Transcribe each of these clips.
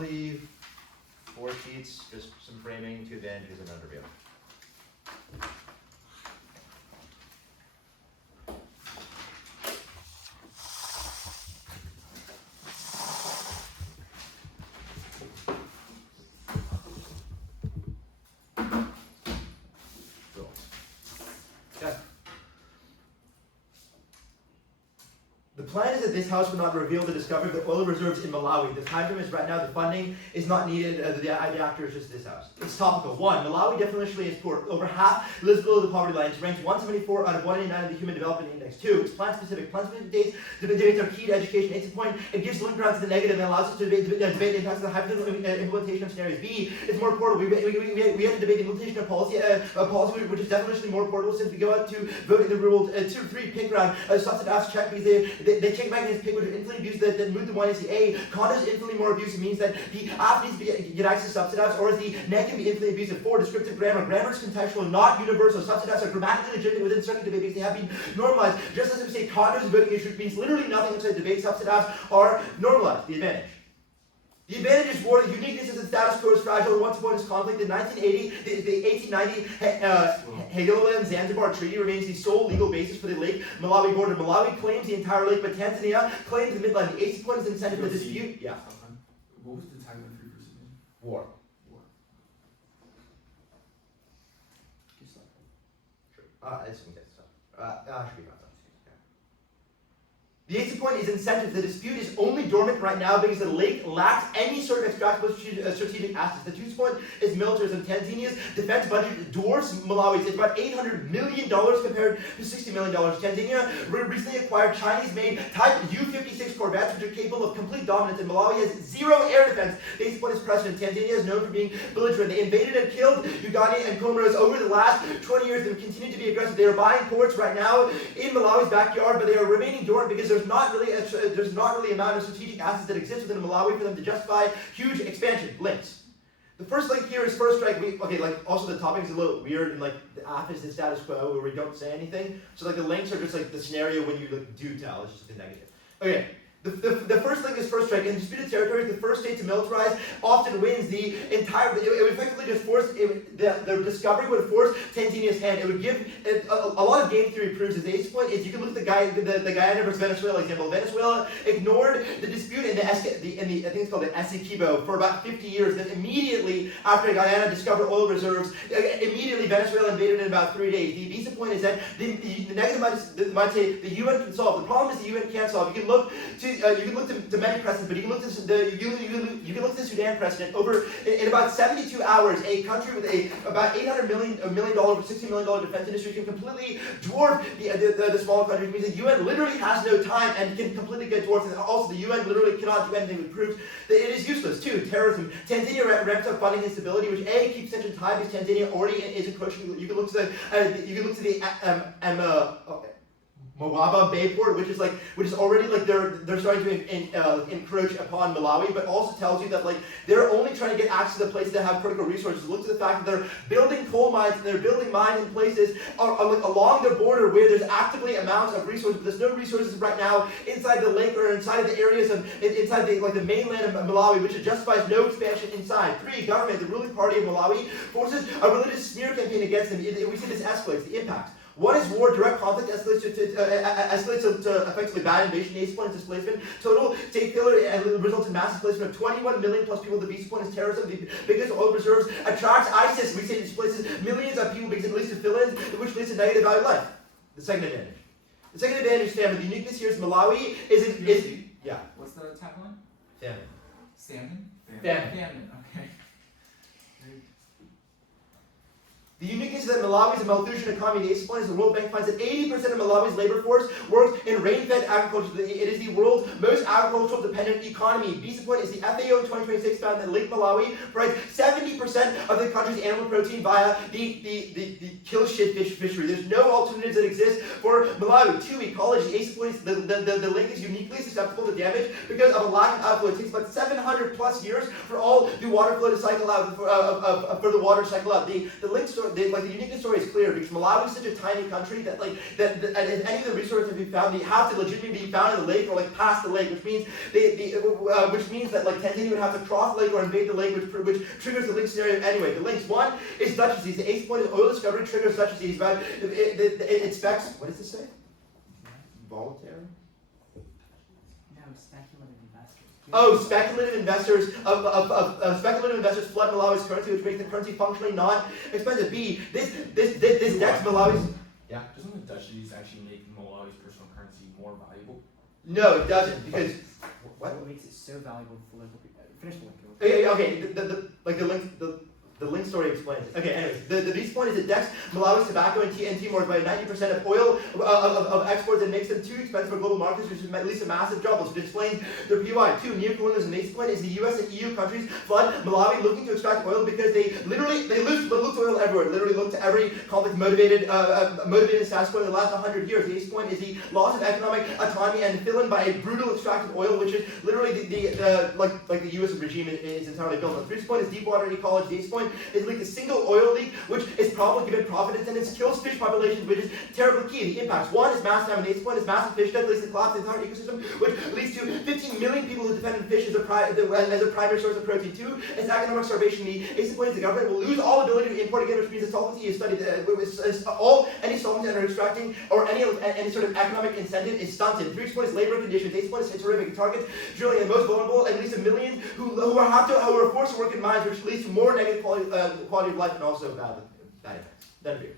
roughly 4 sheets, just some framing, 2 advantages, and under real. The plan is that this house will not reveal the discovery of the oil reserves in Malawi. The time frame is right now, the funding is not needed, the actor is just this house. It's topical. 1, Malawi definitionally is poor. Over half lives below the poverty line. It's ranked 174 out of 189 of the Human Development Index. 2, it's plan specific. Plan specific debates are key to education. 8th point, it gives link ground to the negative and allows us to debate the impacts of the hypothetical implementation of scenarios. B, it's more portable. We have to debate the implementation of policy, which is definitionally more portable since we go out to vote in the real world. 2, 3, pick ground. Subsidized check because they check back against pick, which are infinitely abused, that move the one is the A. Condos infinitely more abusive means that the app needs to get access to subsidized, or as the net can be infinitely abusive. 4, descriptive grammar. Grammar is contextual, not universal. Subsidized are grammatically legitimate within certain debate because they have been normalized. Just as if we say condos and voting issues means literally nothing inside debate, subsidized are normalized. The advantage. The advantage is war. The uniqueness is that status quo is fragile. Once upon its conflict in 1980, the 1890 Hegel-Zanzibar Treaty remains the sole legal basis for the Lake Malawi border. Malawi claims the entire lake, but Tanzania claims the midline. The 18th point is incentive to dispute. Yeah. What was the tagline for your first name? War. War. Sure. It's some good stuff. Should be fine. The 18th point is incentive. The dispute is only dormant right now because the lake lacks any sort of extractable strategic assets. The 2nd point is militarism. Tanzania's defense budget dwarfs Malawi's. It's about $800 million compared to $60 million. Tanzania recently acquired Chinese-made Type U-56 corvettes, which are capable of complete dominance, and Malawi has 0 air defense. The 18th point is precedent. Tanzania is known for being belligerent. They invaded and killed Uganda and Comoros over the last 20 years and continue to be aggressive. They are buying ports right now in Malawi's backyard, but they are remaining dormant because there's not really a amount of strategic assets that exist within Malawi for them to justify huge expansion. Links. The first link here is first strike. Also the topic is a little weird, and like the app is the status quo where we don't say anything. So like the links are just like the scenario when you do tell. It's just the negative. Okay. The first link is first strike. In disputed territories, the first state to militarize often wins the entire. It would effectively just force the discovery would force Tanzania's hand. It would give a lot of game theory proves. The 8th point is you can look at the Guyana versus Venezuela example. Venezuela ignored the dispute in the I think it's called the Essequibo for about 50 years. Then immediately after Guyana discovered oil reserves, immediately Venezuela invaded in about 3 days. The visa point is that the negative might say the UN can solve. The problem is the UN can't solve. You can look to many precedents, but you can look to the Sudan precedent. In about 72 hours, a country with about $800 million, $60 million defense industry can completely dwarf the smaller countries. It means the UN literally has no time and can completely get dwarfed. And also, the UN literally cannot do anything with proofs that it is useless. 2, terrorism. Tanzania ramps up funding instability, which A, keeps tensions high because Tanzania already is encroaching. You can look to the Mwaba Bayport, which is already like they're starting to encroach upon Malawi, but also tells you that like they're only trying to get access to places that have critical resources. Look to the fact that they're building coal mines and they're building mines in places along the border where there's actively amounts of resources, but there's no resources right now inside the lake or inside of the areas of inside the mainland of Malawi, which justifies no expansion inside. 3, government. The ruling party of Malawi forces a religious smear campaign against them. We see this escalates the impact. What is war? Direct conflict escalates to effectively bad invasion, 8th point is displacement. Total state failure and results in mass displacement of 21 million plus people. The B point is terrorism. The biggest oil reserves attracts ISIS. We say it displaces millions of people because it leads to fill-ins, which leads to negative value of life. The second advantage. The second advantage is famine. The uniqueness here is Malawi is yeah. What's the tagline? Famine. Salmon? Famine. Okay. The uniqueness is that Malawi is a Malthusian economy. The 8th point is the World Bank finds that 80% of Malawi's labor force works in rain-fed agriculture. It is the world's most agricultural dependent economy. B point is the FAO in 2026 found that Lake Malawi provides 70% of the country's animal protein via the kill shit fish fishery. There's no alternatives that exist for Malawi. 2, ecology. 8th point is the lake is uniquely susceptible to damage because of a lack of outflow. It takes about 700 plus years for all the water flow to cycle out, for the water to cycle out. The lake store the uniqueness story is clear because Malawi is such a tiny country that and if any of the resources have been found, they have to legitimately be found in the lake or like past the lake, which means which means that like Tanzania would have to cross the lake or invade the lake, which triggers the link scenario anyway. The links: one is Dutchess. The eighth point is oil discovery triggers Dutchess. But it expects, what does this say? Voluntary. Oh, speculative investors speculative investors flood Malawi's currency, which makes the currency functionally non-expensive. B, this decks Malawi's. Yeah. Doesn't the Dutchies actually make Malawi's personal currency more valuable? No, it doesn't, because what makes it so valuable for philanthropy? Finish the link. Okay, the link story explains it. Okay, anyways, the B point is it decks Malawi's tobacco and Timor by 90% of oil of exports and makes them too expensive for global markets, which is at least a massive trouble. So it explains their PY. Two, neocolonialism. The point is the US and EU countries flood Malawi looking to extract oil because they look to oil everywhere. Literally look to every conflict motivated status quo in the last 100 years. The eighth point is the loss of economic autonomy and fill in by a brutal extractive oil, which is literally the US regime is entirely built on. The first point is deep water ecology. The eighth point is like a single oil leak, which is probably given profit and it kills fish populations, which is terribly key. The impacts: one is mass famine. The eighth point is massive fish death, leads to collapse of the entire ecosystem, which leads to 15 million people who depend on fish as a primary source of protein. Two is economic starvation. The eighth point is the government will lose all ability to import again, which means the solvency is studied. Any solvency under extracting or any sort of economic incentive is stunted. Three point is labor conditions. Eighth point is horrific. It targets drilling the most vulnerable, at least a million who are forced to work in mines, which leads to more negative quality of life and also bad effects. Then beer.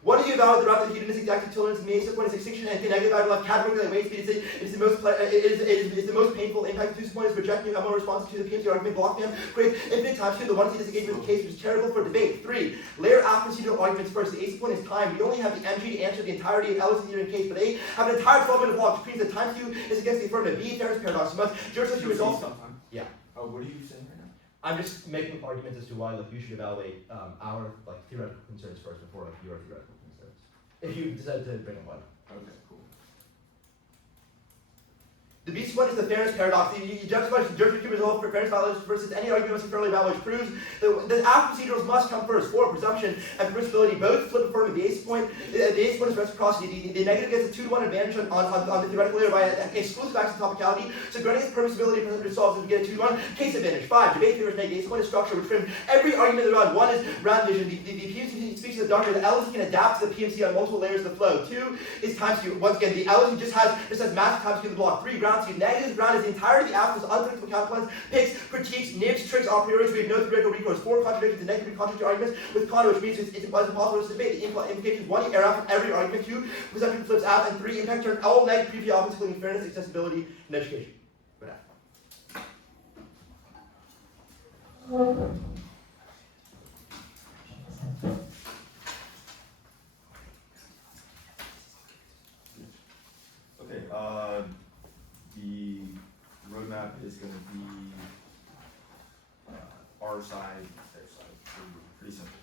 What do you about the rapid hedonistic active tolerance? The eighth point is extinction and negative out of life category like weight speed. It is the most painful impact. The point is rejecting more responses to the PMC argument. Block them. Create infinite times two. The one disengagement case, which is terrible for debate. Three, layer out procedural arguments first. The eighth point is time. We only have the MG to answer the entirety of Ellis theory in case, but A have an entire 12-minute block, which means that time two is against the affirmative. B, Ferris paradox. You must jurisdiction results. Yeah. Oh, what are you saying right now? I'm just making arguments as to why you should evaluate our theoretical concerns first before your theoretical concerns. If you decide to bring up one. Okay, cool. The B one is the fairness paradox. You judge result for fairness values versus any argument must be fairly valid, which proves that the after procedurals must come first. 4, presumption and permissibility both flip affirming. The eighth point is reciprocity. The negative gets a 2-to-1 advantage on the theoretical layer by an exclusive action topicality. So granting its permissibility resolves to get a 2-to-1 case advantage. 5, debate favors negative. The eighth point is structure, which frames every argument in the round. 1 is round vision. The PMC speaks to the doctrine that LSE can adapt to the PMC on multiple layers of the flow. 2 is time skew. Once again, the LSE just has massive time skew in the block. 3, ground skew. Negative ground is the entirety of the after's unpredictable counterplans, picks, critiques, nibs, tricks, a priori, we have no theoretical recourse. 4, contradictions and negatively contradictory arguments with contra, which means it's impossible to debate. The implications: 1, you error out from every argument. 2, presumption flips out. And 3, impact turn all negative previous options, including fairness, accessibility, and education. Okay, the roadmap is going to be our side, their side. Pretty simple.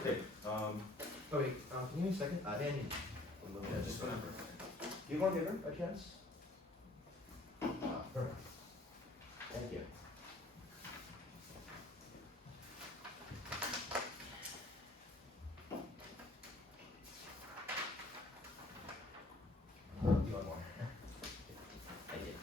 Okay. Oh wait, can you give me a second? Danny. Yeah, just whenever. Do you want to give her a chance? Perfect. Thank you. You want more? Thank you.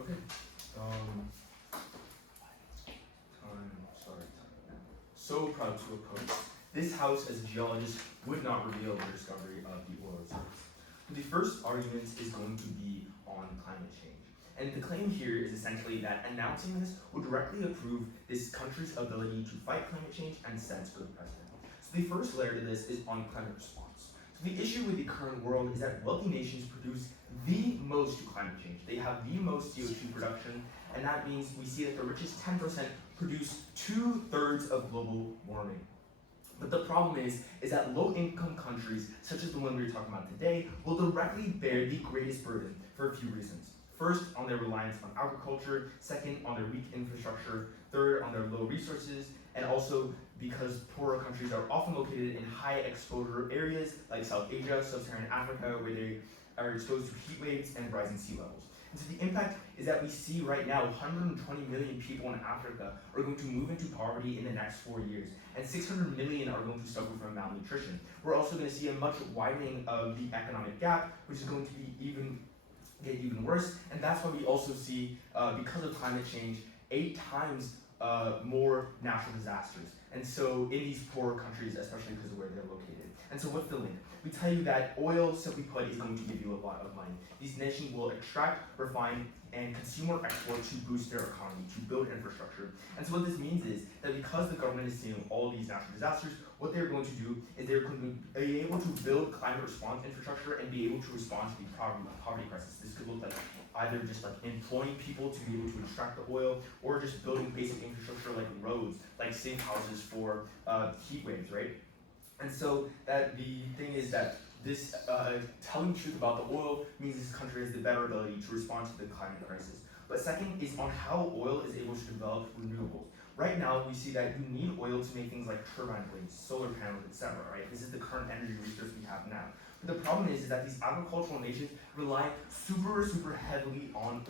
Okay. Okay. So proud to oppose. This house, as a geologist, would not reveal the discovery of the oil reserves. The first argument is going to be on climate change. And the claim here is essentially that announcing this will directly approve this country's ability to fight climate change and sends for the president. So the first layer to this is on climate response. So the issue with the current world is that wealthy nations produce the most to climate change. They have the most CO2 production, and that means we see that the richest 10% produce 2/3 of global warming. But the problem is that low-income countries, such as the one we're talking about today, will directly bear the greatest burden for a few reasons. First, on their reliance on agriculture. Second, on their weak infrastructure. Third, on their low resources. And also because poorer countries are often located in high exposure areas like South Asia, Sub-Saharan Africa, where they are exposed to heat waves and rising sea levels. And so the impact is that we see right now 120 million people in Africa are going to move into poverty in the next 4 years, and 600 million are going to suffer from malnutrition. We're also going to see a much widening of the economic gap, which is going to be get even worse, and that's why we also see, because of climate change, 8 times more natural disasters. And so in these poorer countries, especially because of where they're located. And so what's the link? We tell you that oil, simply put, is going to give you a lot of money. These nations will extract, refine, and consume or export to boost their economy, to build infrastructure. And so what this means is that because the government is seeing all these natural disasters, what they're going to do is they're going to be able to build climate response infrastructure and be able to respond to the poverty crisis. This could look like either just like employing people to be able to extract the oil, or just building basic infrastructure like roads, like safe houses for heat waves, right? And so that the thing is that this telling the truth about the oil means this country has the better ability to respond to the climate crisis. But second is on how oil is able to develop renewables. Right now, we see that you need oil to make things like turbine blades, solar panels, etc. Right? This is the current energy resource we have now. But the problem is that these agricultural nations rely super heavily on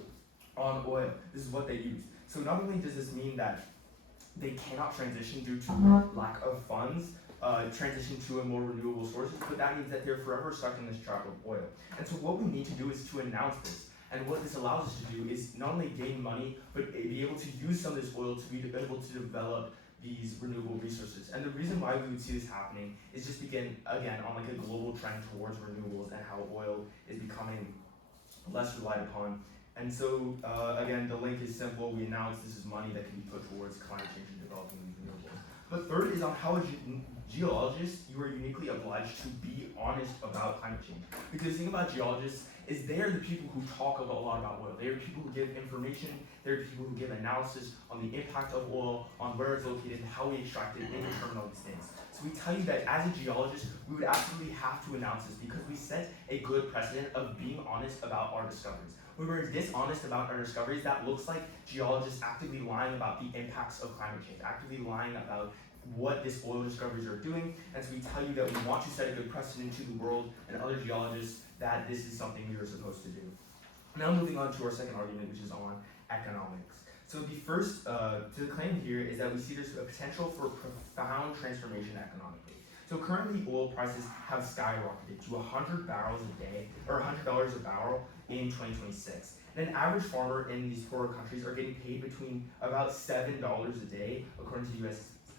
oil. This is what they use. So not only does this mean that they cannot transition due to lack of funds, transition to a more renewable sources, but that means that they're forever stuck in this trap of oil. And so what we need to do is to announce this. And what this allows us to do is not only gain money, but be able to use some of this oil to be able to develop these renewable resources. And the reason why we would see this happening is just again on like a global trend towards renewables and how oil is becoming less relied upon. And so again, the link is simple. We announce this is money that can be put towards climate change and developing these renewables. But third is on how a geologist, you are uniquely obliged to be honest about climate change. Because the thing about geologists is they're the people who talk a lot about oil. They're the people who give information, they're the people who give analysis on the impact of oil, on where it's located, and how we extract it, and determine all these things. So we tell you that as a geologist, we would absolutely have to announce this because we set a good precedent of being honest about our discoveries. When we're dishonest about our discoveries, that looks like geologists actively lying about the impacts of climate change, actively lying about what these oil discoveries are doing. And so we tell you that we want to set a good precedent to the world and other geologists that this is something we are supposed to do. Now moving on to our second argument, which is on economics. So the first to the claim here is that we see there's a potential for profound transformation economically. So currently oil prices have skyrocketed to 100 barrels a day, or $100 a barrel in 2026. And an average farmer in these poorer countries are getting paid between about $7 a day, according to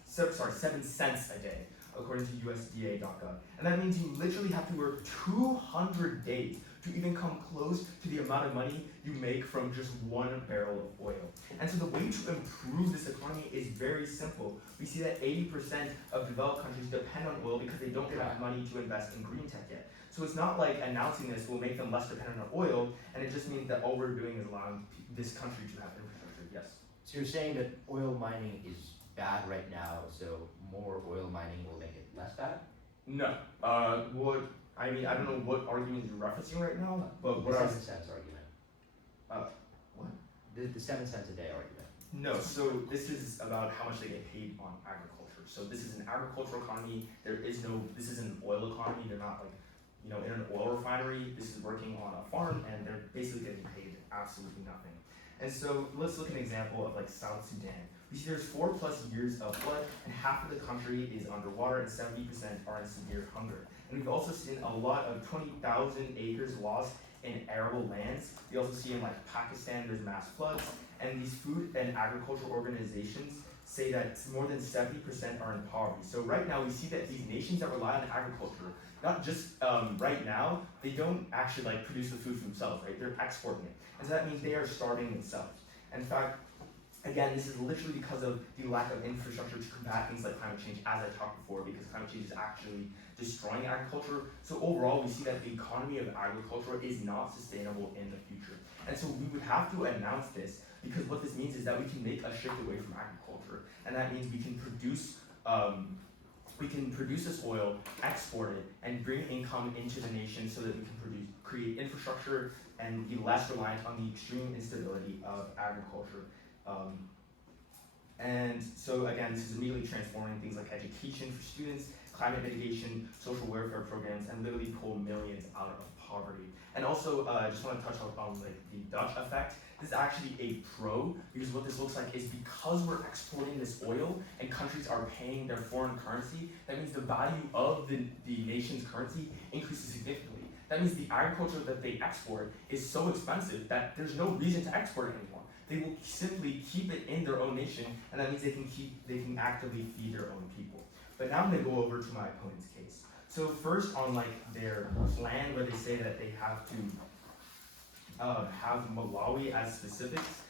7 cents a day, according to USDA.gov. And that means you literally have to work 200 days to even come close to the amount of money you make from just 1 barrel of oil. And so the way to improve this economy is very simple. We see that 80% of developed countries depend on oil because they don't have money to invest in green tech yet. So it's not like announcing this will make them less dependent on oil, and it just means that all we're doing is allowing this country to have infrastructure. Yes? So you're saying that oil mining is bad right now, so more oil mining will make it less bad? No. I don't know what argument you're referencing right now, but The what 7 cents argument. what? The 7 cents a day argument. No, so this is about how much they get paid on agriculture. So this is an agricultural economy. This is an oil economy. They're not like, in an oil refinery. This is working on a farm, and they're basically getting paid absolutely nothing. And so let's look at an example of like South Sudan. We see there's 4+ years of flood, and half of the country is underwater, and 70% are in severe hunger. And we've also seen a lot of 20,000 acres lost in arable lands. We also see in like Pakistan, there's mass floods, and these food and agricultural organizations say that more than 70% are in poverty. So right now we see that these nations that rely on agriculture, not just right now, they don't actually like produce the food for themselves, right? They're exporting it. And so that means they are starving themselves. In fact, again, this is literally because of the lack of infrastructure to combat things like climate change, as I talked before, because climate change is actually destroying agriculture. So overall, we see that the economy of agriculture is not sustainable in the future. And so we would have to announce this, because what this means is that we can make a shift away from agriculture. And that means we can produce we can produce this oil, export it, and bring income into the nation so that we can create infrastructure and be less reliant on the extreme instability of agriculture. And so again, this is immediately transforming things like education for students, climate mitigation, social welfare programs, and literally pull millions out of poverty. And also, I just want to touch on like the Dutch effect. This is actually a pro, because what this looks like is because we're exporting this oil and countries are paying their foreign currency, that means the value of the nation's currency increases significantly. That means the agriculture that they export is so expensive that there's no reason to export it anymore. They will simply keep it in their own nation, and that means they can actively feed their own people. But now I'm gonna go over to my opponent's case. So first on like their plan where they say that they have to have Malawi as specifics.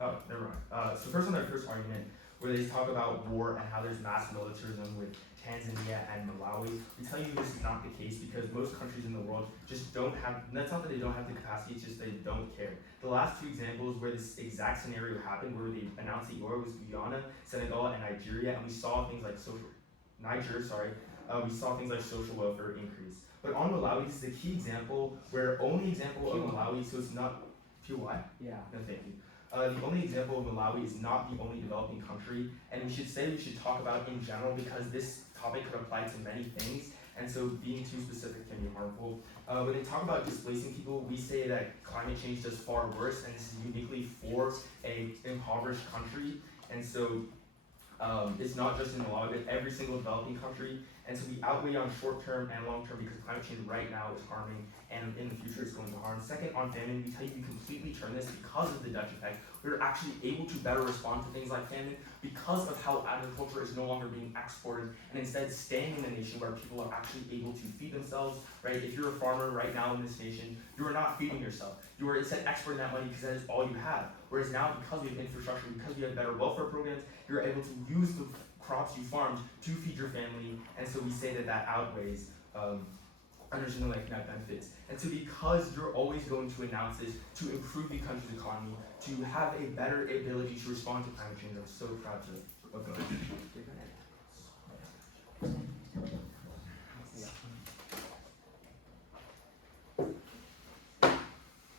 Oh, never mind. So first on their first argument, where they talk about war and how there's mass militarism with Tanzania and Malawi, we tell you this is not the case because most countries in the world just don't have, that's not that they don't have the capacity, it's just they don't care. The last two examples where this exact scenario happened, where they announced the war, was Guyana, Senegal, and Nigeria, and we saw things like we saw things like social welfare increase. But on Malawi, this is the key example, where only example of Malawi, so it's not, PY? Yeah. No, thank you. The only example of Malawi is not the only developing country, and we should talk about it in general because this topic could apply to many things, and so being too specific can be harmful. When they talk about displacing people, we say that climate change does far worse, and this is uniquely for an impoverished country, and so it's not just in Malawi, but every single developing country, and so we outweigh on short term and long term because climate change right now is harming, and in the future it's going to harm. Second, on famine, we tell you we completely turn this because of the Dutch effect. We're actually able to better respond to things like famine because of how agriculture is no longer being exported and instead staying in a nation where people are actually able to feed themselves, right? If you're a farmer right now in this nation, you are not feeding yourself. You are instead exporting that money because that is all you have. Whereas now, because we have infrastructure, because we have better welfare programs, you're able to use the crops you farmed to feed your family, and so we say that that outweighs understanding economic benefits. And so because you're always going to announce this to improve the country's economy, to have a better ability to respond to climate change, I'm so proud to go ahead.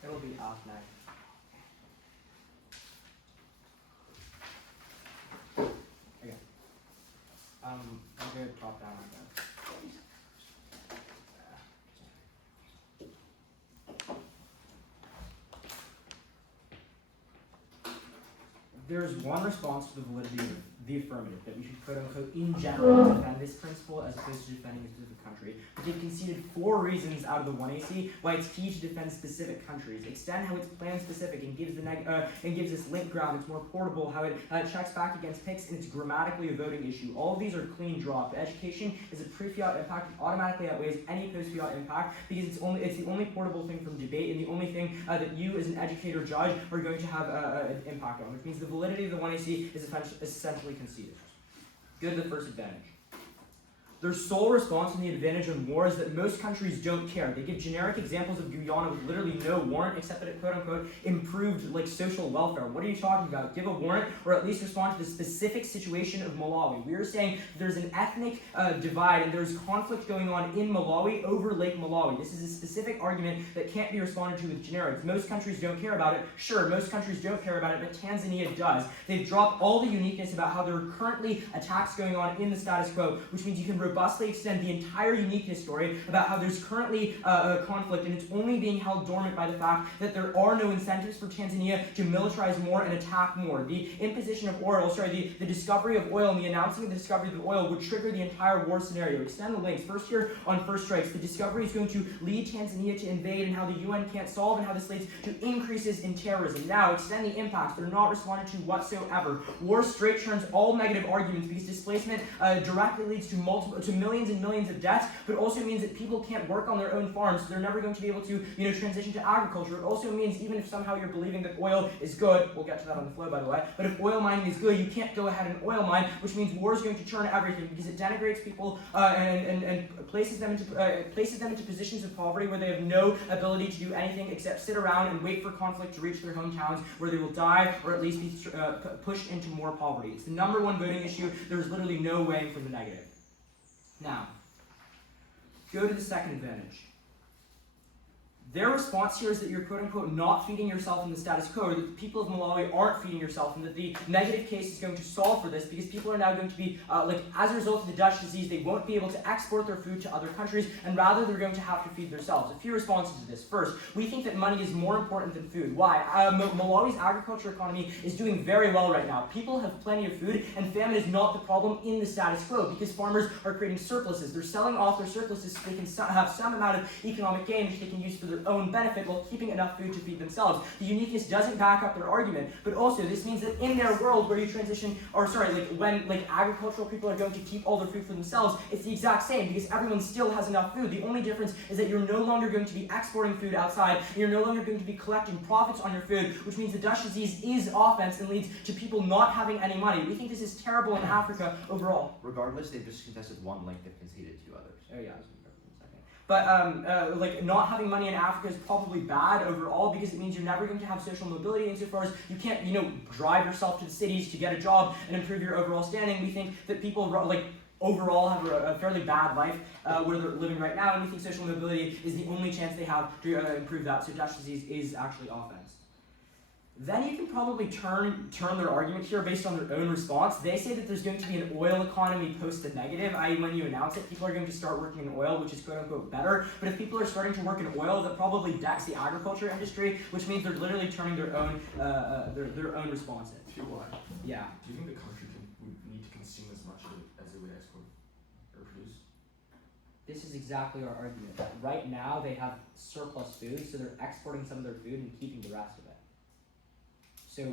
It'll be off next. Okay. I'm gonna drop down on that. There's one response to the validity of the affirmative, that we should quote unquote in general defend this principle as opposed to defending a specific country. But they've conceded 4 reasons out of the 1AC why it's key to defend specific countries. Extend how it's plan specific and gives this linked ground, it's more portable, how it checks back against PICs, and it's grammatically a voting issue. All of these are clean dropped. Education is a pre-fiat impact that automatically outweighs any post-fiat impact because it's the only portable thing from debate and the only thing that you as an educator judge are going to have an impact on, which means the validity of the 1AC is essentially conceded. Good, the first advantage. Their sole response on the advantage on war is that most countries don't care. They give generic examples of Guyana with literally no warrant, except that it quote-unquote improved like social welfare. What are you talking about? Give a warrant, or at least respond to the specific situation of Malawi. We are saying there's an ethnic divide and there's conflict going on in Malawi over Lake Malawi. This is a specific argument that can't be responded to with generics. Most countries don't care about it. Sure, most countries don't care about it, but Tanzania does. They've dropped all the uniqueness about how there are currently attacks going on in the status quo, which means you can robustly extend the entire uniqueness story about how there's currently a conflict, and it's only being held dormant by the fact that there are no incentives for Tanzania to militarize more and attack more. The imposition of oil, the discovery of oil and the announcing of the discovery of the oil would trigger the entire war scenario. Extend the links. First here on first strikes, the discovery is going to lead Tanzania to invade and how the UN can't solve and how this leads to increases in terrorism. Now, extend the impacts. They're not responded to whatsoever. War straight turns all negative arguments because displacement directly leads to multiple to millions and millions of deaths, but also means that people can't work on their own farms, so they're never going to be able to, transition to agriculture. It also means even if somehow you're believing that oil is good, we'll get to that on the flow by the way, but if oil mining is good, you can't go ahead and oil mine, which means war is going to turn everything because it denigrates people and places them into positions of poverty where they have no ability to do anything except sit around and wait for conflict to reach their hometowns where they will die or at least be pushed into more poverty. It's the number one voting issue. There's literally no weighing from the negative. Now, go to the second advantage. Their response here is that you're quote-unquote not feeding yourself in the status quo, or that the people of Malawi aren't feeding yourself, and that the negative case is going to solve for this because people are now going to be, as a result of the Dutch disease, they won't be able to export their food to other countries, and rather they're going to have to feed themselves. A few responses to this. First, we think that money is more important than food. Why? Malawi's agriculture economy is doing very well right now. People have plenty of food, and famine is not the problem in the status quo because farmers are creating surpluses. They're selling off their surpluses so they can have some amount of economic gain which they can use for their own benefit while keeping enough food to feed themselves. The uniqueness doesn't back up their argument, but also this means that in their world where you transition, when agricultural people are going to keep all their food for themselves, it's the exact same because everyone still has enough food. The only difference is that you're no longer going to be exporting food outside, and you're no longer going to be collecting profits on your food, which means the Dutch disease is offense and leads to people not having any money. We think this is terrible in Africa overall. Regardless, they've just contested one link, they've conceded two others. Oh yeah. But not having money in Africa is probably bad overall because it means you're never going to have social mobility insofar as you can't, drive yourself to the cities to get a job and improve your overall standing. We think that people overall have a fairly bad life where they're living right now, and we think social mobility is the only chance they have to improve that. So Dutch disease is actually offense. Then you can probably turn their argument here based on their own response. They say that there's going to be an oil economy post the negative, i.e. when you announce it, people are going to start working in oil, which is quote-unquote better. But if people are starting to work in oil, that probably decks the agriculture industry, which means they're literally turning their own response in. TOI. Yeah. Do you think the country would need to consume as much of it as it would export or produce? This is exactly our argument. Right now, they have surplus food, so they're exporting some of their food and keeping the rest of it. So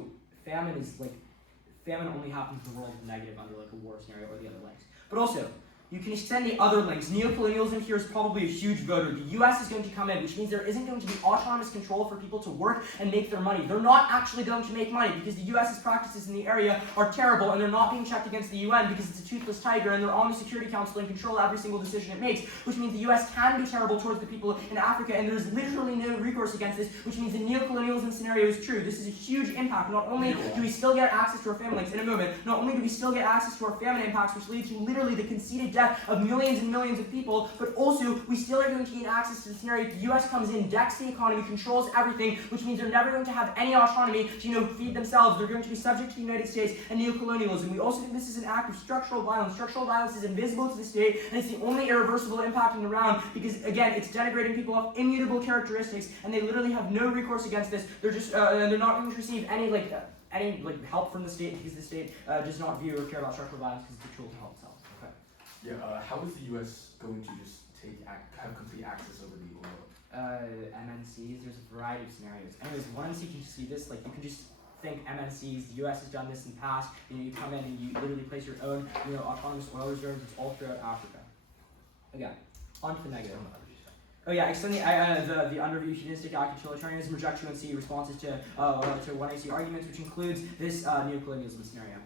famine only happens in the world of negative under a war scenario or the other links. But also, you can extend the other links. Neocolonialism here is probably a huge voter. The US is going to come in, which means there isn't going to be autonomous control for people to work and make their money. They're not actually going to make money because the US's practices in the area are terrible and they're not being checked against the UN because it's a toothless tiger and they're on the Security Council and control every single decision it makes, which means the US can be terrible towards the people in Africa and there's literally no recourse against this, which means the neocolonialism scenario is true. This is a huge impact. Not only do we still get access to our famine links in a moment, not only do we still get access to our famine impacts, which lead to literally the conceded death of millions and millions of people, but also we still are going to gain access to the scenario. The US comes in, decks the economy, controls everything, which means they're never going to have any autonomy to feed themselves. They're going to be subject to the United States and neocolonialism. We also think this is an act of structural violence. Structural violence is invisible to the state, and it's the only irreversible impacting around because, again, it's denigrating people of immutable characteristics, and they literally have no recourse against this. They're just, they're not going to receive any help from the state because the state does not view or care about structural violence because it's a tool to help itself. Yeah, how is the US going to just have complete access over the oil? MNCs, there's a variety of scenarios. Anyways, once you can see this, you can just think MNCs, the US has done this in the past, you come in and you literally place your own, autonomous oil reserves, it's all throughout Africa. Okay, on to the negative. Oh yeah, extend the underview hedonistic act of utilitarianism, reject truancy, responses to 1AC arguments, which includes this neocolonialism scenario.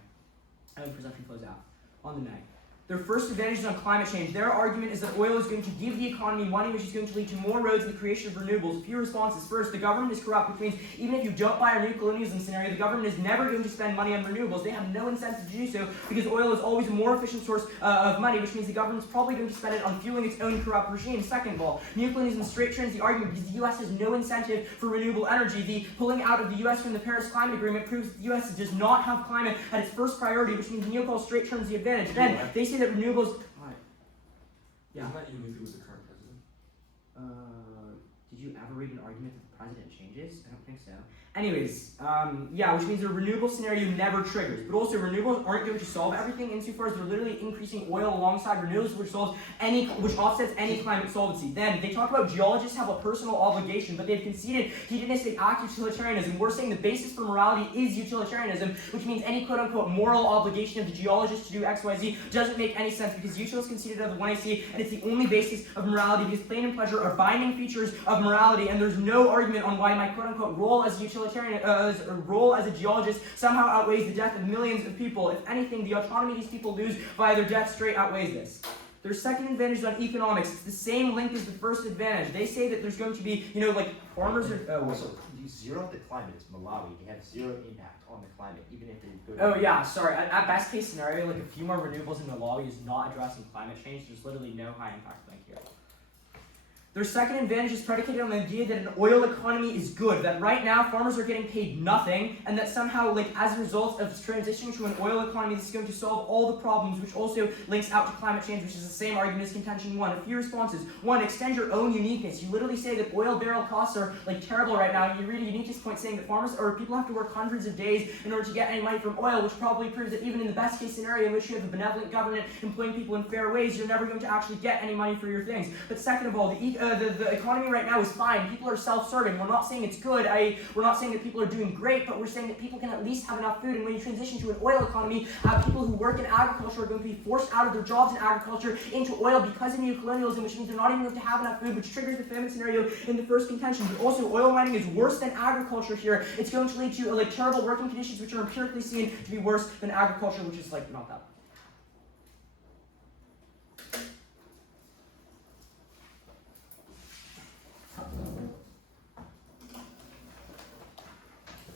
And presumption flows out. On the neg. Their first advantage is on climate change. Their argument is that oil is going to give the economy money, which is going to lead to more roads and the creation of renewables. A few responses. First, the government is corrupt, which means even if you don't buy our neocolonialism scenario, the government is never going to spend money on renewables. They have no incentive to do so because oil is always a more efficient source of money, which means the government's probably going to spend it on fueling its own corrupt regime. Second of all, neocolonialism straight turns the argument because the US has no incentive for renewable energy. The pulling out of the US from the Paris Climate Agreement proves that the US does not have climate at its first priority, which means neocol straight turns the advantage. Then they say that renewables. Yeah. Isn't that uniquely with the current president? Did you ever read an argument that the president changes? I don't think so. Anyways, yeah, which means the renewable scenario never triggers. But also, renewables aren't going to solve everything insofar as they're literally increasing oil alongside renewables, which offsets any climate solvency. Then they talk about geologists have a personal obligation, but they've conceded hedonistic act utilitarianism. We're saying the basis for morality is utilitarianism, which means any quote-unquote moral obligation of the geologist to do X, Y, Z doesn't make any sense because util is conceded of the 1AC, and it's the only basis of morality because plain and pleasure are binding features of morality, and there's no argument on why my quote-unquote role as a role as a geologist somehow outweighs the death of millions of people. If anything, the autonomy these people lose via their death straight outweighs this. Their second advantage is on economics. It's the same link as the first advantage. They say that there's going to be, farmers are... Also, you zero out the climate. It's Malawi. They have zero impact on the climate, even if they go. Oh yeah, sorry. At best case scenario, like a few more renewables in Malawi is not addressing climate change. There's literally no high impact link here. Their second advantage is predicated on the idea that an oil economy is good, that right now farmers are getting paid nothing, and that somehow, as a result of transitioning to an oil economy, this is going to solve all the problems, which also links out to climate change, which is the same argument as contention 1. A few responses. 1, extend your own uniqueness. You literally say that oil barrel costs are terrible right now. You read a uniqueness point saying that farmers or people have to work hundreds of days in order to get any money from oil, which probably proves that even in the best case scenario in which you have a benevolent government employing people in fair ways, you're never going to actually get any money for your things. But second of all, the economy right now is fine. People are self-serving. We're not saying it's good. We're not saying that people are doing great, but we're saying that people can at least have enough food. And when you transition to an oil economy, people who work in agriculture are going to be forced out of their jobs in agriculture into oil because of neocolonialism, which means they're not even going to have enough food, which triggers the famine scenario in the first contention. But also, oil mining is worse than agriculture here. It's going to lead to terrible working conditions, which are empirically seen to be worse than agriculture, which is not that.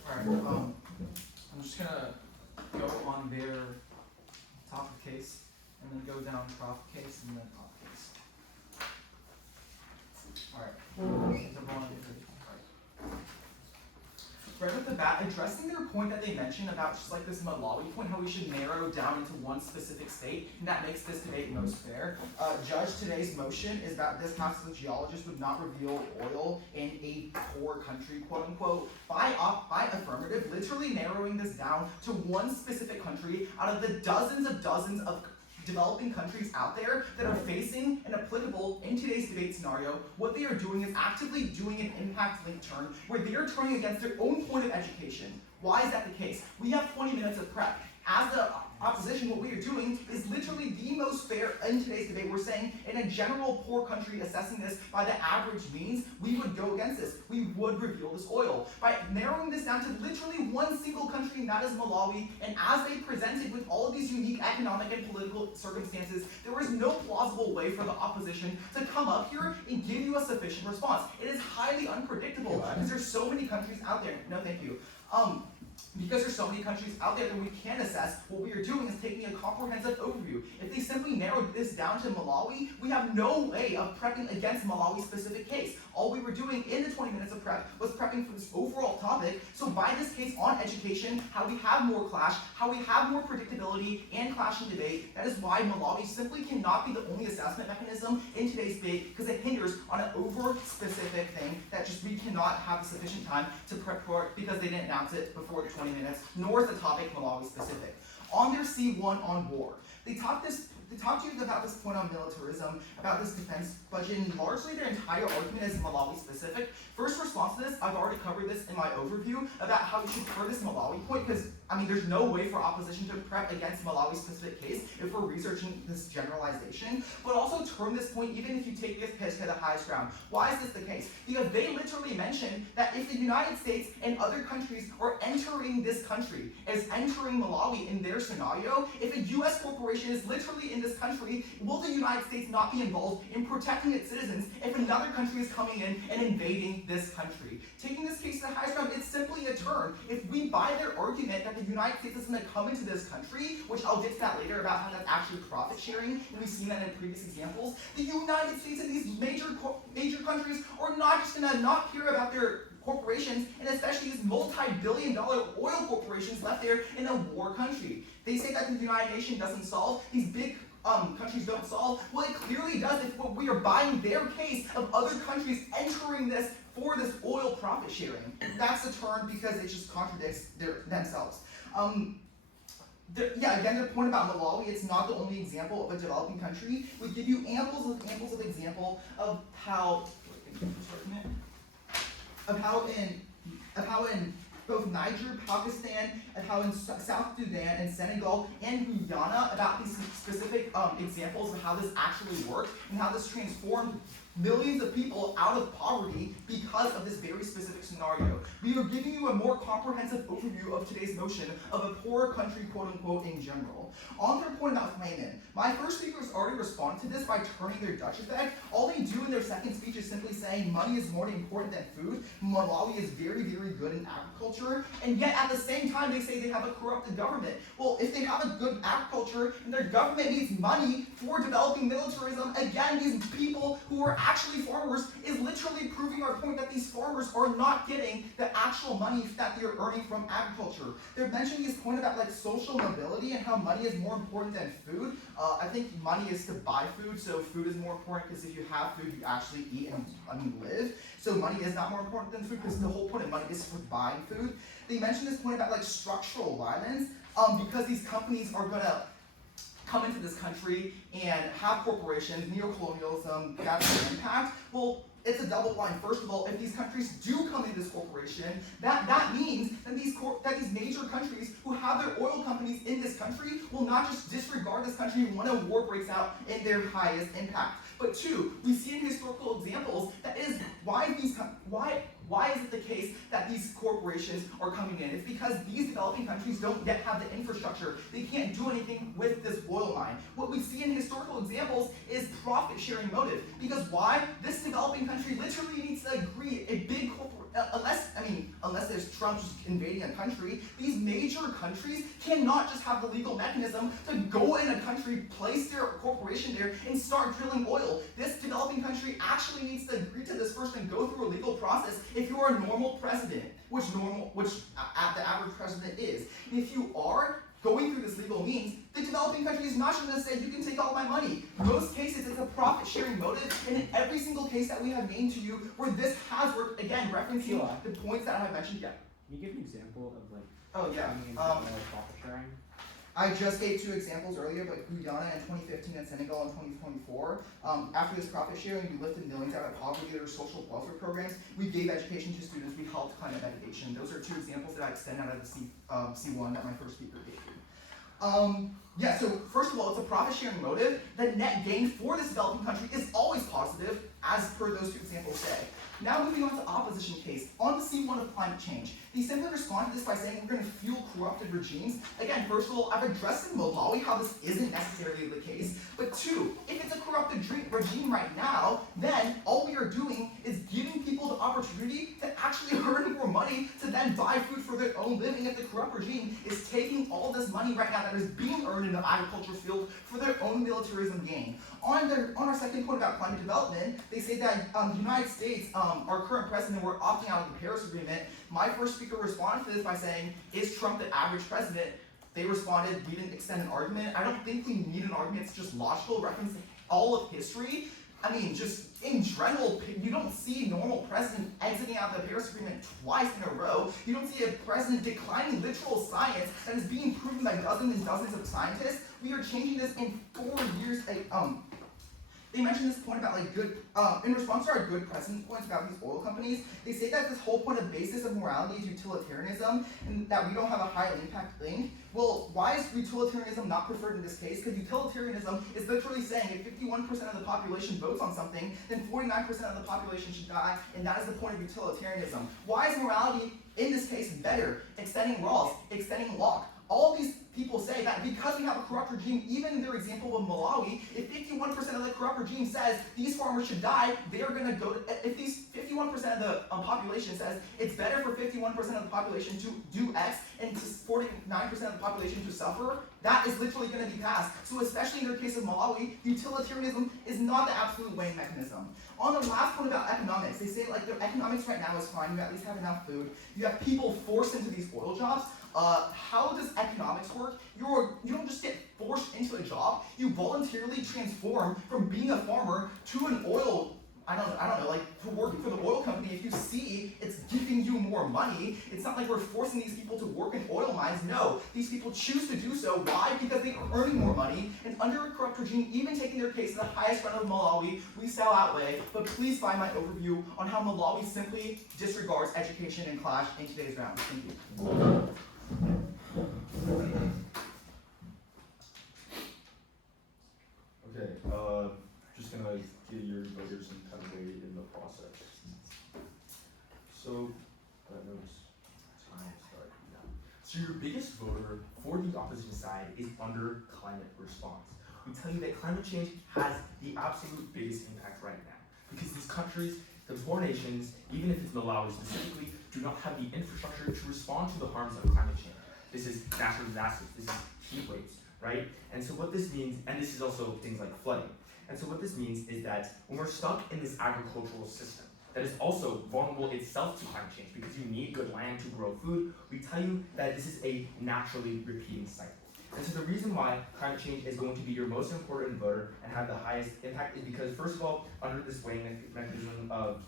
Alright, I'm just gonna go on their top of case, and then go down prof case, and then top case. Alright, so everyone agree? Alright. Right off the bat, addressing their point that they mentioned about just this Malawi point, how we should narrow down into one specific state, and that makes this debate most fair. Judge, today's motion is that this House of Geologists would not reveal oil in a poor country, quote unquote, by affirmative, literally narrowing this down to one specific country out of the dozens of developing countries out there that are facing and applicable in today's debate scenario. What they are doing is actively doing an impact-linked turn where they are turning against their own point of education. Why is that the case? We have 20 minutes of prep. As the opposition, what we are doing is literally the most fair in today's debate. We're saying in a general poor country assessing this by the average means, we would go against this. We would reveal this oil. By narrowing this down to literally one single country, and that is Malawi, and as they presented with all of these unique economic and political circumstances, there was no plausible way for the opposition to come up here and give you a sufficient response. It is highly unpredictable because there's so many countries out there. No, thank you. Because there's so many countries out there that we can assess, what we are doing is taking a comprehensive overview. If they simply narrowed this down to Malawi, we have no way of prepping against Malawi's specific case. All we were doing in the 20 minutes of prep was prepping for this overall topic. So by this case on education, how we have more clash, how we have more predictability and clashing debate, that is why Malawi simply cannot be the only assessment mechanism in today's debate because it hinders on an over-specific thing that just we cannot have the sufficient time to prep for it because they didn't announce it before the 20 minutes, nor is the topic Malawi specific. On their C1 on war, they talked to you about this point on militarism, about this defense budget, and largely their entire argument is Malawi specific. First response to this, I've already covered this in my overview about how you should turn this Malawi point, because there's no way for opposition to prep against Malawi's specific case if we're researching this generalization, but also turn this point even if you take this pitch to the highest ground. Why is this the case? Because they literally mentioned that if the United States and other countries are entering this country, as entering Malawi in their scenario, if a US corporation is literally in this country, will the United States not be involved in protecting its citizens if another country is coming in and invading this country? Taking this case to the highest ground, it's simply a turn. If we buy their argument that the United States is going to come into this country, which I'll get to that later about how that's actually profit sharing, and we've seen that in previous examples, the United States and these major countries are not just going to not care about their corporations, and especially these multi-billion-dollar oil corporations left there in a war country. They say that the United Nations doesn't solve, these big countries don't solve. Well, it clearly does if we are buying their case of other countries entering this for this oil profit that's the term because it just contradicts themselves. Again, their point about Malawi, it's not the only example of a developing country. We give you amples of example of how in both Niger, Pakistan, and how in South Sudan and Senegal and Guyana about these specific examples of how this actually worked and how this transformed millions of people out of poverty because of this very specific scenario. We are giving you a more comprehensive overview of today's notion of a poorer country, quote unquote, in general. On their point about claimant, my first speaker has already responded to this by turning their Dutch effect. All they do in their second speech is simply saying money is more important than food. Malawi is very, very good in agriculture, and yet at the same time they say they have a corrupted government. Well, if they have a good agriculture and their government needs money for developing militarism, again, these people who are actually farmers is literally proving our point that these farmers are not getting the actual money that they're earning from agriculture. They're mentioning this point about like social mobility and how money is more important than food. I think money is to buy food, so food is more important because if you have food, you actually eat and live. So money is not more important than food because the whole point of money is for buying food. They mentioned this point about like structural violence because these companies are gonna come into this country and have corporations, neocolonialism, that's their impact. Well, it's a double blind. First of all, if these countries do come into this corporation, that means that these major countries who have their oil companies in this country will not just disregard this country when a war breaks out in their highest impact. But two, we see in historical examples that is why is it the case that these corporations are coming in? It's because these developing countries don't yet have the infrastructure. They can't do anything with this oil mine. What we see in historical examples is profit-sharing motive. Because why? This developing country literally needs to agree, a big unless there's Trump just invading a country, these major countries cannot just have the legal mechanism to go in a country, place their corporation there, and start drilling oil. This developing country actually needs to agree to this first and go through a legal process if you are a normal president, which the average president is. And if you are going through this legal means, the developing country is not just going to say, you can take all my money. In most cases, it's a profit-sharing motive, and in every single case that we have named to you where this has worked, again, referencing the points that I have mentioned, Can you give an example of like profit sharing? I just gave two examples earlier, but Guyana in 2015 and Senegal in 2024. After this profit sharing, we lifted millions out of poverty through social welfare programs. We gave education to students. We helped climate mitigation. Those are two examples that I extend out of the C1 that my first speaker gave you. So first of all, it's a profit-sharing motive. The net gain for this developing country is always positive, as per those two examples say. Now moving on to opposition case, on the C1 of climate change. They simply respond to this by saying we're going to fuel corrupted regimes. Again, first of all, I've addressed in Malawi how this isn't necessarily the case. But two, if it's a corrupted regime right now, then all we are doing is giving people the opportunity to actually earn more money to then buy food for their own living. If the corrupt regime is taking all this money right now that is being earned in the agriculture field for their own militarism gain. On our second point about climate development, they say that the United States, our current president, we're opting out of the Paris Agreement. My first speaker responded to this by saying, is Trump the average president? They responded, we didn't extend an argument. I don't think we need an argument, it's just logical, referencing all of history. I mean, just in general, you don't see a normal president exiting out of the Paris Agreement twice in a row. You don't see a president declining literal science that is being proven by dozens and dozens of scientists. We are changing this in 4 years. They mentioned this point about like good, in response to our good precedent points about these oil companies, they say that this whole point of basis of morality is utilitarianism and that we don't have a high impact link. Well, why is utilitarianism not preferred in this case? Because utilitarianism is literally saying if 51% of the population votes on something, then 49% of the population should die, and that is the point of utilitarianism. Why is morality, in this case, better? Extending laws, extending law. All these people say that because we have a corrupt regime, even in their example of Malawi, if 51% of the corrupt regime says these farmers should die, they are going to go, if these 51% of the population says it's better for 51% of the population to do X and 49% of the population to suffer, that is literally going to be passed. So especially in their case of Malawi, utilitarianism is not the absolute weighing mechanism. On the last point about economics, they say like their economics right now is fine, you at least have enough food, you have people forced into these oil jobs. How does economics work? You don't just get forced into a job. You voluntarily transform from being a farmer to an oil, I don't know, like to working for the oil company. If you see it's giving you more more money. It's not like we're forcing these people to work in oil mines. No, these people choose to do so. Why? Because they are earning more money, and under a corrupt regime, even taking their case to the highest ground of Malawi, we sell outweigh. But please find my overview on how Malawi simply disregards education and clash in today's round. Thank you. Okay, just gonna give your voters some kind of weight in the process. So, that notes time start now. So your biggest voter for the opposition side is under climate response. We tell you that climate change has the absolute biggest impact right now because these countries, the poor nations, even if it's Malawi specifically, do not have the infrastructure to respond to the harms of climate change. This is natural disasters, this is heat waves, right? And so what this means, and this is also things like flooding. And so what this means is that when we're stuck in this agricultural system that is also vulnerable itself to climate change because you need good land to grow food, we tell you that this is a naturally repeating cycle. And so the reason why climate change is going to be your most important voter and have the highest impact is because, first of all, under this weighing mechanism of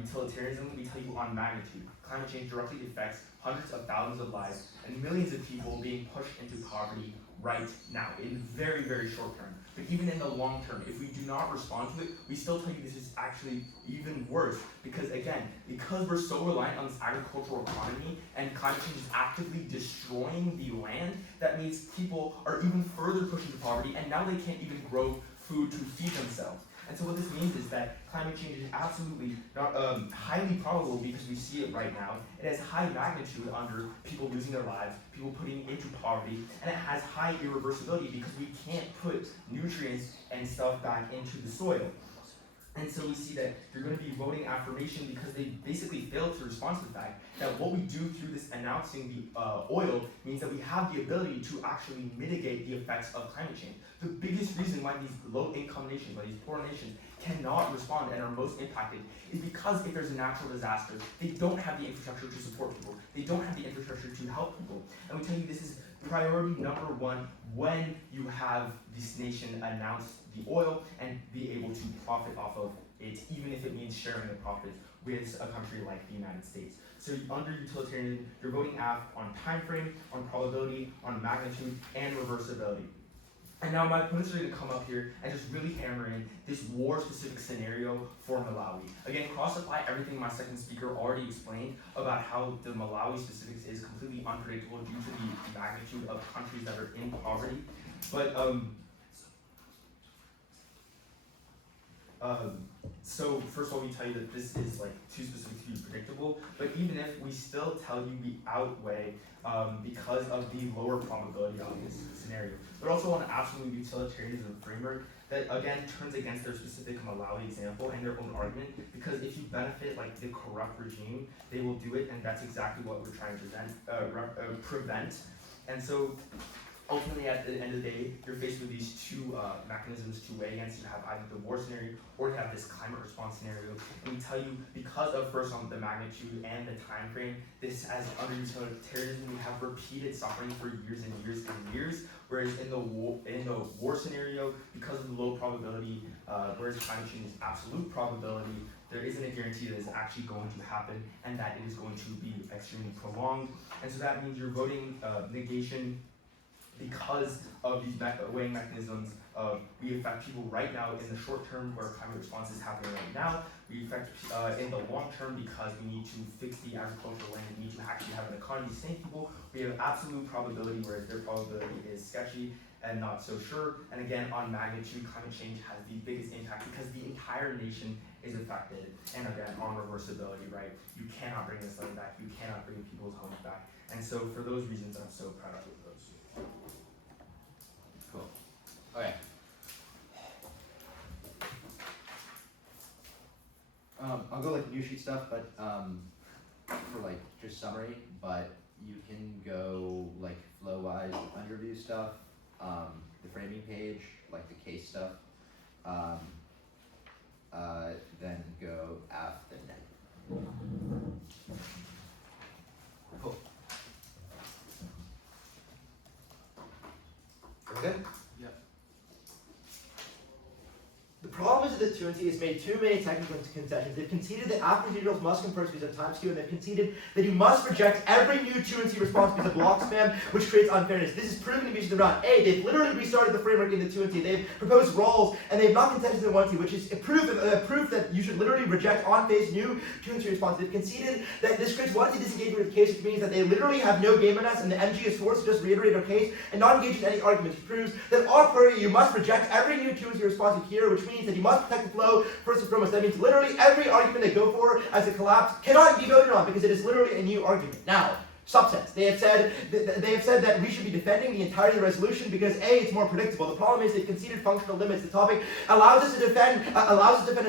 utilitarianism, we tell you on magnitude. Climate change directly affects hundreds of thousands of lives and millions of people being pushed into poverty right now in very, very short term. But even in the long term, if we do not respond to it, we still tell you this is actually even worse because again, because we're so reliant on this agricultural economy and climate change is actively destroying the land, that means people are even further pushed into poverty and now they can't even grow food to feed themselves. And so what this means is that climate change is absolutely not highly probable because we see it right now. It has high magnitude under people losing their lives, people putting into poverty, and it has high irreversibility because we can't put nutrients and stuff back into the soil. And so we see that you're going to be voting affirmation because they basically failed to respond to the fact that what we do through this announcing the oil means that we have the ability to actually mitigate the effects of climate change. The biggest reason why these low-income nations, why these poor nations cannot respond and are most impacted is because if there's a natural disaster, they don't have the infrastructure to support people. They don't have the infrastructure to help people. And we tell you this is priority number one when you have this nation announce the oil and be able to profit off of it, even if it means sharing the profits with a country like the United States. So under utilitarianism, you're voting on time frame, on probability, on magnitude, and reversibility. And now my opponents are going to come up here and just really hammer in this war-specific scenario for Malawi. Again, cross-apply everything my second speaker already explained about how the Malawi specifics is completely unpredictable due to the magnitude of countries that are in poverty. But so first of all, we tell you that this is like too specific to be predictable, but even if we still tell you we outweigh because of the lower probability of this scenario. But also on absolute utilitarianism framework that again turns against their specific Malawi example and their own argument, because if you benefit like the corrupt regime, they will do it, and that's exactly what we're trying to prevent. And so ultimately, at the end of the day, you're faced with these two mechanisms to weigh against. You have either the war scenario or you have this climate response scenario. And we tell you, because of first on the magnitude and the time frame, this as under utilitarianism, we have repeated suffering for years and years and years. Whereas in the war scenario, because of the low probability, whereas climate change is absolute probability, there isn't a guarantee that it's actually going to happen and that it is going to be extremely prolonged. And so that means you're voting negation because of these weighing mechanisms. We affect people right now in the short term where climate response is happening right now. We affect in the long term because we need to fix the agricultural land. We need to actually have an economy. Same people, we have absolute probability, whereas their probability is sketchy and not so sure. And again, on magnitude, climate change has the biggest impact because the entire nation is affected. And again, on reversibility, right? You cannot bring this land back. You cannot bring people's homes back. And so for those reasons, I'm so proud of those. Cool. Okay. I'll go like news sheet stuff, but for like just summary, but you can go like flow-wise underview stuff, the framing page, like the case stuff, then go after that. Cool. Okay? Yep. The problem is the TUNC has made too many technical concessions. They've conceded that applicant individuals must come first because of time skew, and they've conceded that you must reject every new TUNC response because of block spam, which creates unfairness. This is proven to be the round. A, they've literally restarted the framework in the TUNC. They've proposed roles, and they've not contested the 1T, which is proof that you should literally reject on-phase new TUNC response. They've conceded that this creates 1T disengagement with the case, which means that they literally have no game on us, and the MG is forced to just reiterate our case and not engage in any arguments, which proves that a priori you must reject every new TUNC response you hear, which means that you must protect the flow first and foremost. That means literally every argument they go for as a collapse cannot be voted on because it is literally a new argument. Now, subsets. They have said that we should be defending the entirety of the resolution because A, it's more predictable. The problem is they've conceded functional limits. The topic allows us to defend a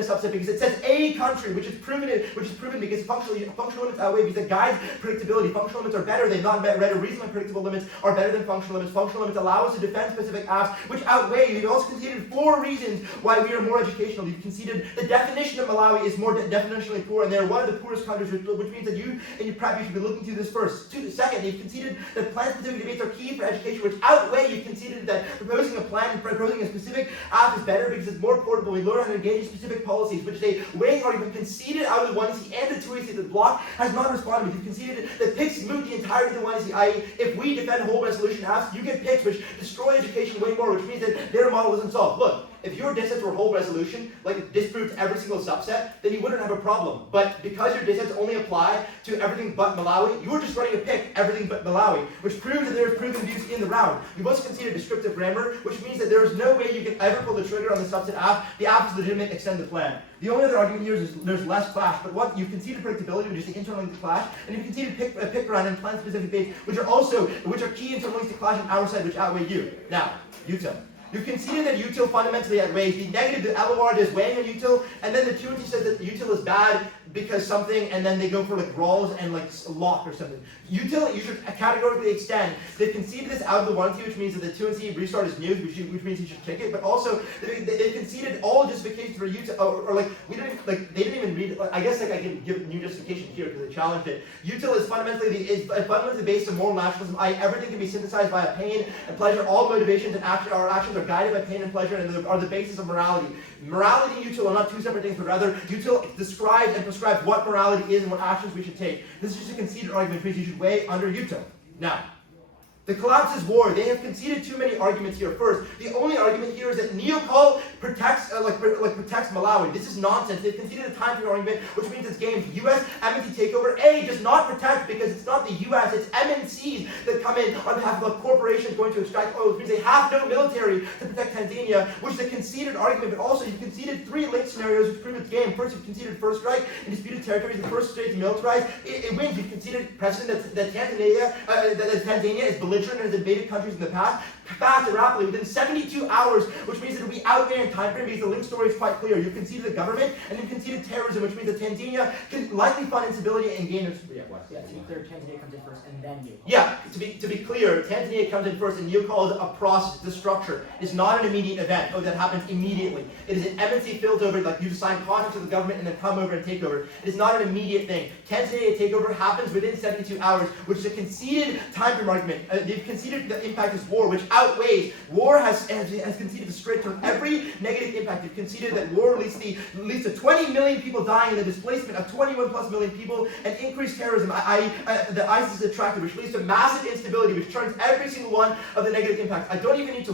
subset because it says a country, which is proven because functional limits outweigh because it guides predictability. Functional limits are better. They've not read a reason why predictable limits are better than functional limits. Functional limits allow us to defend specific apps, which outweigh. You've also conceded 4 reasons why we are more educational. You've conceded the definition of Malawi is more definitionally poor, and they're one of the poorest countries, which means that you in your prep you should be looking through this first. Second, you've conceded that plan-specific debates are key for education, which outweigh. You've conceded that proposing a plan and proposing a specific app is better because it's more portable. We learn how to engage in specific policies, which is a weighing argument conceded out of the 1EC and the 2EC. The block has not responded. You've conceded that picks moot the entirety of the 1EC, i.e., if we defend whole resolution apps, you get picks, which destroy education way more, which means that their model isn't solved. Look, if your dissets were whole resolution, like it disproved every single subset, then you wouldn't have a problem. But because your dissets only apply to everything but Malawi, you're just running a pick, everything but Malawi, which proves that there's proven views in the round. You've also conceded descriptive grammar, which means that there is no way you can ever pull the trigger on the subset app. The app is legitimate, extend the plan. The only other argument here is there's less clash, but what you've conceded predictability, which is the internal link to clash, and you've conceded pick around and plan-specific debates, which are key internal links to clash on our side, which outweigh you. Now, util. You've conceded that util fundamentally outweighs the negative, the LOR is weighing on util, and then the 2T says that util is bad because something, and then they go for like rolls and like lock or something. Util, you should categorically extend. They've conceded this out of the 1T, which means that the 2C restart is new, which means you should kick it, but also they conceded all justifications for util, or like, they didn't even read, I guess like I can give new justification here because they challenged it. Util is fundamentally based on moral naturalism, i.e. everything can be synthesized via pain and pleasure. All motivations and actions are guided by pain and pleasure and are the basis of morality. Morality and util are not two separate things, but rather util describes and prescribes what morality is and what actions we should take. This is just a conceded argument, which means you should weigh under util. Now, the collapse is war. They have conceded too many arguments here. First, the only argument here is that neocol protects protects Malawi. This is nonsense. They've conceded a time frame argument, which means it's games. U.S. MNC takeover A does not protect because it's not the U.S. It's MNCs that come in on behalf of a corporation going to extract oil, which means they have no military to protect Tanzania, which is a conceded argument. But also, you've conceded 3 link scenarios which prove its game. First, you've conceded first strike in disputed territories. The first state to militarize. It wins. You've conceded precedent that Tanzania is belligerent and has invaded countries in the past, fast and rapidly, within 72 hours, which means it'll be out there in time frame because the link story is quite clear. You've conceded the government, and you've conceded terrorism, which means that Tanzania can likely fund instability and gain its... Yeah, to be clear, Tanzania comes in first, and then neocol. Yeah, to be clear, Tanzania comes in first, and neocol is a process, the structure. It's not an immediate event. Oh, that happens immediately. It is an MNC fills over, like you sign contracts with the government and then come over and take over. It is not an immediate thing. Tanzania takeover happens within 72 hours, which is a conceded time frame argument. They've conceded the impact is war, which outweighs. War has conceded the straight term every negative impact. You've conceded that war leads to 20 million people dying and the displacement of 21 plus million people and increased terrorism, the ISIS is attractive, which leads to massive instability, which turns every single one of the negative impacts. I don't even need to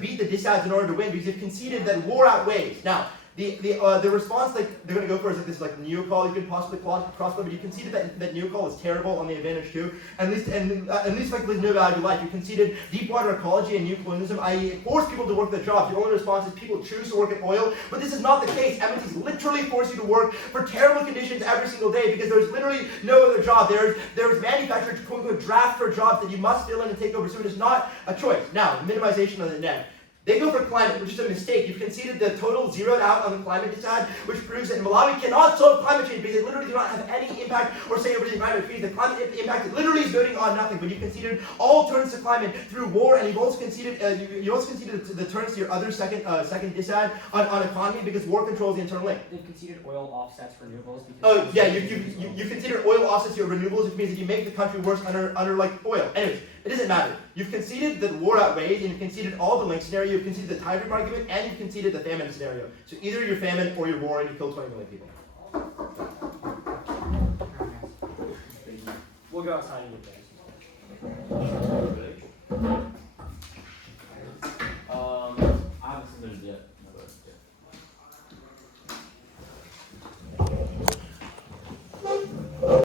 beat the disads in order to win because you've conceded that war outweighs. Now, the response they're going to go for is like neocol. You can possibly cross, but you conceded that neocol is terrible on the advantage too. At least like there's no value life. You conceded deep water ecology and neocolonialism, i.e. force people to work their jobs. Your only response is people choose to work in oil, but this is not the case. MNCs literally force you to work for terrible conditions every single day because there's literally no other job. There's manufacturers quote draft for jobs that you must fill in and take over, so it is not a choice. Now, minimization of the net. They go for climate, which is a mistake. You've conceded the total zeroed out on the climate decide, which proves that Malawi cannot solve climate change because they literally do not have any impact or say over the environment. Which means the climate impact literally is voting on nothing. But you conceded all turns to climate through war, and you've also conceded the turns to your other second decide on economy because war controls the internal link. They've conceded oil offsets renewables because. Oh yeah, you consider oil offsets your renewables, which means that you make the country worse under like oil. Anyways. It doesn't matter. You've conceded that war outweighs, and you've conceded all the link scenario, you've conceded the tide rip argument, and you've conceded the famine scenario. So either you're famine or you're war and you kill 20 million people. We'll go outside and get this.